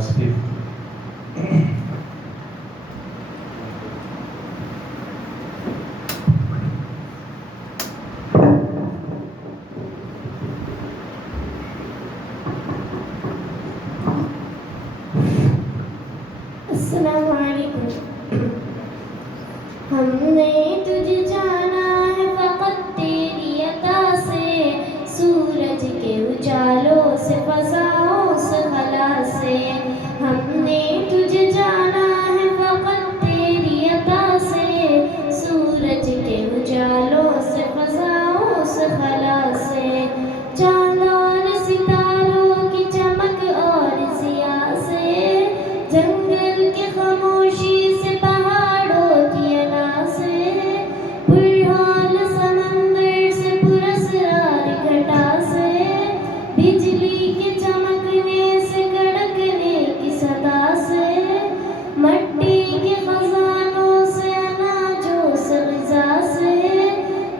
آصف. السلام علیکم. ہم نے تجھے جانا ہے فقط تیری عطا سے، سورج کے اجالوں سے فضاؤں سے خلا سے. ہم نے تجھے جانا ہے فقط تیری عطا سے، سورج کے اجالوں سے فضاؤں سے خلا سے. چاند اور ستاروں کی چمک اور ضیاء سے، جنگل کی خاموشی سے پہاڑوں کی انا سے، پرحال سمندر سے پراسرار گھٹا سے، بجلی کے چمکنے سے کڑکنے کی صدا سے، مٹی کے خزانوں سے اناجوں سے غذا سے،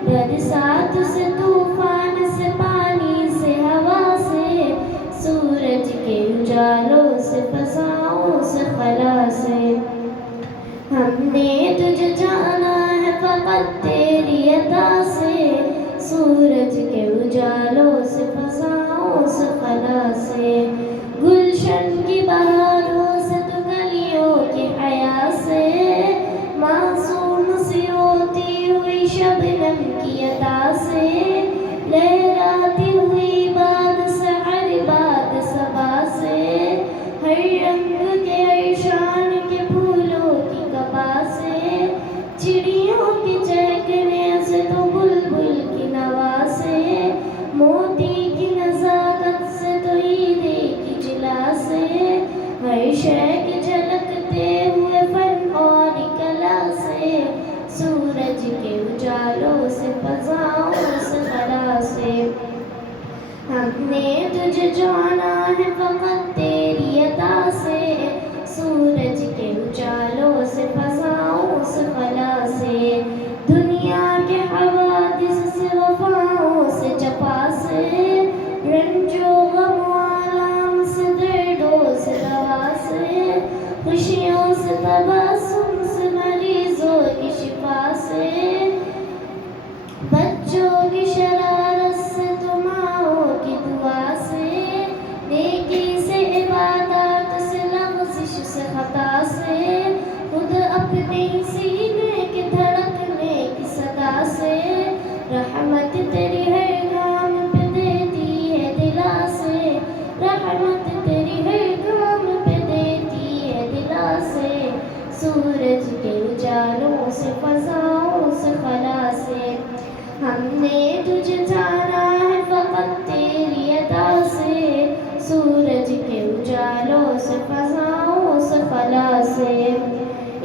برسات سے طوفان سے پانی سے ہوا سے، سورج کے اجالوں سے فضاؤں سے خلا سے. ہم نے تجھے جانا ہے فقط تیری عطا سے، سورج کے اجالوں سے فضاؤں سے خلا سے. گلشن کی بہاروں سے تو کلیوں کی حیا سے، معصوم سی روتی ہوئی شبنم کی عطا سے، لہراتی ہوئی باد سحر باد صبا سے، ہر رنگ کے ہر شان کے پھولوں کی کپا سے، چڑیوں کے چہکنے سے تو بلبل کی نوا سے، موتی کی نزاکت سے تو ہیرے کی جلا سے، ہر شے کے جھلکتے ہوئے فن اور کلا سے، سورج کے اجالوں سے فضاؤں سے خلا سے. ہم نے تجھے جانا ہے فقط تیری عطا سے، سورج کے اجالوں سے فضاؤں سے خلا سے. دنیا کے حوادث سے وفاؤں سے جفا سے، رنج و غم و آلام سے دردوں سے دوا سے، خوشیوں سے تبسم سے مریضوں کی شفا سے، بچوں کی شرارت سے تو ماؤں کی دعا سے، نیکی سے عبادات سے لغزش سے خطا سے، خود اپنے سینے کے دھڑکنے کی صدا سے، رحمت تیری ہر کام پہ دیتی ہے دلا سے، رحمت تیری ہر کام پہ دیتی ہے دلا سے، سورج کے اجالوں سے فضاؤں سے خلا سے. ہم نے تجھے جانا ہے فقط تیری عطا سے، سورج کے اجالوں سے فضاؤں سے خلا سے.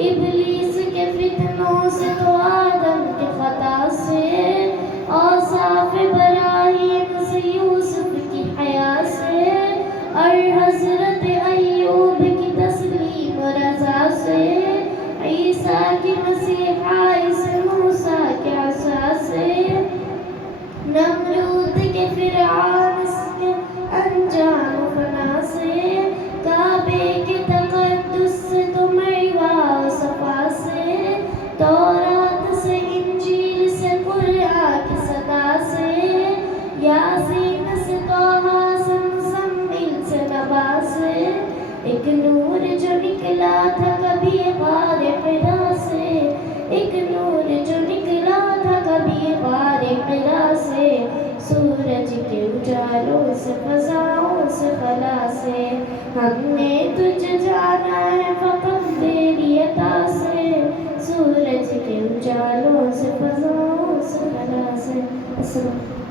ابلیس کے فتنوں سے تو آدم کے خطا سے، اوصاف ابراہیم سے یوسف کی حیا سے، اور حضرت ایوب کی تسلیم و رضا سے، عیسیٰ کی مسیحائی سے موسیٰ کے عصا سے، نمرود کے فرعون کے انجام و فنا سے، کعبے کے تقدس سے تو مروہ و صفا سے، تورات سے انجیل سے قرآن کی صدا سے، یاسین سے طٰہٰ سے مزمل سے نبا سے، ایک نور جو نکلا تھا کبھی غار حرا سے، ایک نور جو نکلا تھا کبھی غار حرا سے، سورج کے اجالوں سے فضاؤں سے خلا سے. ہم نے تجھے جانا ہے فقط تیری عطا سے، سورج کے اجالوں سے فضاؤں سے خلا سے. السلام